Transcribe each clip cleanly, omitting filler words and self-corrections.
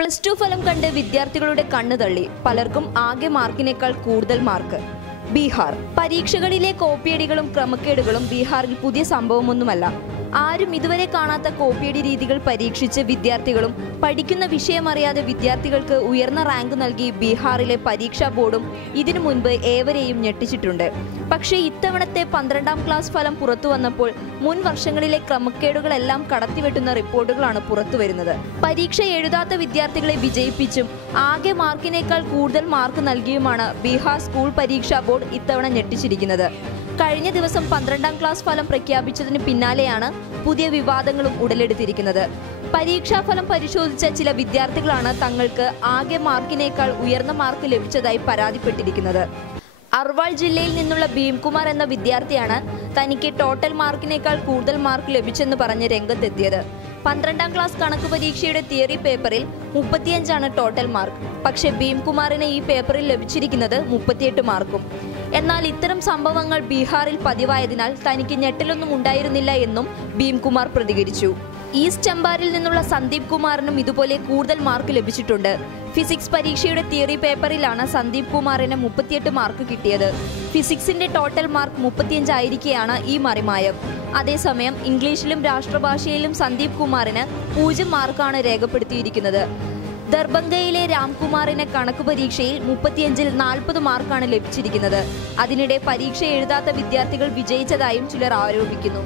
Plus two ഫലം കണ്ട് വിദ്യാർത്ഥികളുടെ കണ്ണു തള്ളി. പലർക്കും ആകെ മാർക്കിനേക്കാൾ കൂടുതൽ മാർക്ക്. ബീഹാർ പരീക്ഷകളിലെ കോപ്പിയടികളും ക്രമക്കേടുകളും ബീഹാറിൽ പുതിയ സംഭവമൊന്നുമല്ല. ആരും ഇതുവരെ കാണാത്ത കോപ്പിയടി രീതികൾ പരീക്ഷിച്ച് വിദ്യാർത്ഥികളും പഠിക്കുന്ന വിഷയമറിയാതെ വിദ്യാർത്ഥികൾക്ക് ഉയർന്ന റാങ്ക് നൽകി ബീഹാറിലെ പരീക്ഷാ ബോർഡും ഇതിനു മുൻപ് ഏവരെയും ഞെട്ടിച്ചിട്ടുണ്ട്. പക്ഷേ ഇത്തവണത്തെ 12ാം ക്ലാസ് ഫലം പുറത്തു വന്നപ്പോൾ മുൻ വർഷങ്ങളിലെ ക്രമക്കേടുകളെല്ലാം കടത്തിവെട്ടുന്ന റിപ്പോർട്ടുകളാണ് പുറത്തുവരുന്നത്. പരീക്ഷ എഴുതാത്ത വിദ്യാർത്ഥികളെ വിജയിപ്പിച്ചും ആകെ മാർക്കിനേക്കാൾ കൂടുതൽ മാർക്ക് നൽകിയുമാണ് ബീഹാർ സ്കൂൾ പരീക്ഷാ ബോർഡ് ഇത്തവണ ഞെട്ടിച്ചിരിക്കുന്നത്. കഴിഞ്ഞ ദിവസം 12ാം ക്ലാസ് ഫലം പ്രഖ്യാപിച്ചതിന് പിന്നാലെയാണ് പുതിയ വിവാദങ്ങളും ഉടലെടുത്തിരിക്കുന്നത്. പരീക്ഷാ ഫലം പരിശോധിച്ച ചില വിദ്യാർത്ഥികളാണ് തങ്ങൾക്ക് ആകെ മാർക്കിനേക്കാൾ ഉയർന്ന മാർക്ക് ലഭിച്ചതായി പരാതിപ്പെട്ടിരിക്കുന്നത്. അർവാൾ ജില്ലയിൽ നിന്നുള്ള ഭീംകുമാർ എന്ന വിദ്യാർത്ഥിയാണ് തനിക്ക് ടോട്ടൽ മാർക്കിനേക്കാൾ കൂടുതൽ മാർക്ക് ലഭിച്ചെന്ന് പറഞ്ഞ് രംഗത്തെത്തിയത്. 12ാം ക്ലാസ് കണക്ക് പരീക്ഷയുടെ തിയറി പേപ്പറിൽ 35 ടോട്ടൽ മാർക്ക്. പക്ഷേ ഭീംകുമാറിന് ഈ പേപ്പറിൽ ലഭിച്ചിരിക്കുന്നത് 38 മാർക്കും. എന്നാൽ ഇത്തരം സംഭവങ്ങൾ ബീഹാറിൽ പതിവായതിനാൽ തനിക്ക് ഞെട്ടലൊന്നും ഉണ്ടായിരുന്നില്ല എന്നും ഭീംകുമാർ പ്രതികരിച്ചു. ഈസ്റ്റ് ചമ്പാരിൽ നിന്നുള്ള സന്ദീപ് കുമാറിനും ഇതുപോലെ കൂടുതൽ മാർക്ക് ലഭിച്ചിട്ടുണ്ട്. ഫിസിക്സ് പരീക്ഷയുടെ തിയറി പേപ്പറിലാണ് സന്ദീപ് കുമാറിന് 38 മാർക്ക് കിട്ടിയത്. ഫിസിക്സിന്റെ ടോട്ടൽ മാർക്ക് 35 ആയിരിക്കെയാണ് ഈ മറിമായം. അതേസമയം ഇംഗ്ലീഷിലും രാഷ്ട്രഭാഷയിലും സന്ദീപ് കുമാറിന് 0 മാർക്കാണ് രേഖപ്പെടുത്തിയിരിക്കുന്നത്. ദർഭംഗയിലെ രാംകുമാറിന് കണക്ക് പരീക്ഷയിൽ 35-ൽ 40 മാർക്കാണ് ലഭിച്ചിരിക്കുന്നത്. അതിനിടെ പരീക്ഷ എഴുതാത്ത വിദ്യാർത്ഥികൾ വിജയിച്ചതായും ചിലർ ആരോപിക്കുന്നു.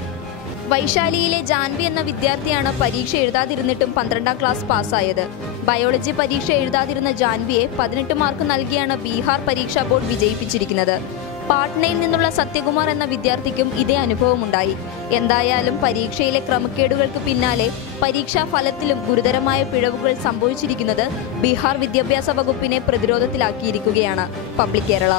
വൈശാലിയിലെ ജാൻവി എന്ന വിദ്യാർത്ഥിയാണ് പരീക്ഷ എഴുതാതിരുന്നിട്ടും 12ാം ക്ലാസ് പാസ്സായത്. ബയോളജി പരീക്ഷ എഴുതാതിരുന്ന ജാൻവിയെ 18 മാർക്ക് നൽകിയാണ് ബീഹാർ പരീക്ഷാ ബോർഡ് വിജയിപ്പിച്ചിരിക്കുന്നത്. പാട്നയിൽ നിന്നുള്ള സത്യകുമാർ എന്ന വിദ്യാർത്ഥിക്കും ഇതേ അനുഭവമുണ്ടായി. എന്തായാലും പരീക്ഷയിലെ ക്രമക്കേടുകൾക്ക് പിന്നാലെ പരീക്ഷാ ഫലത്തിലും ഗുരുതരമായ പിഴവുകൾ സംഭവിച്ചിരിക്കുന്നത് ബീഹാർ വിദ്യാഭ്യാസ വകുപ്പിനെ പ്രതിരോധത്തിലാക്കിയിരിക്കുകയാണ്. പബ്ലിക് കേരള.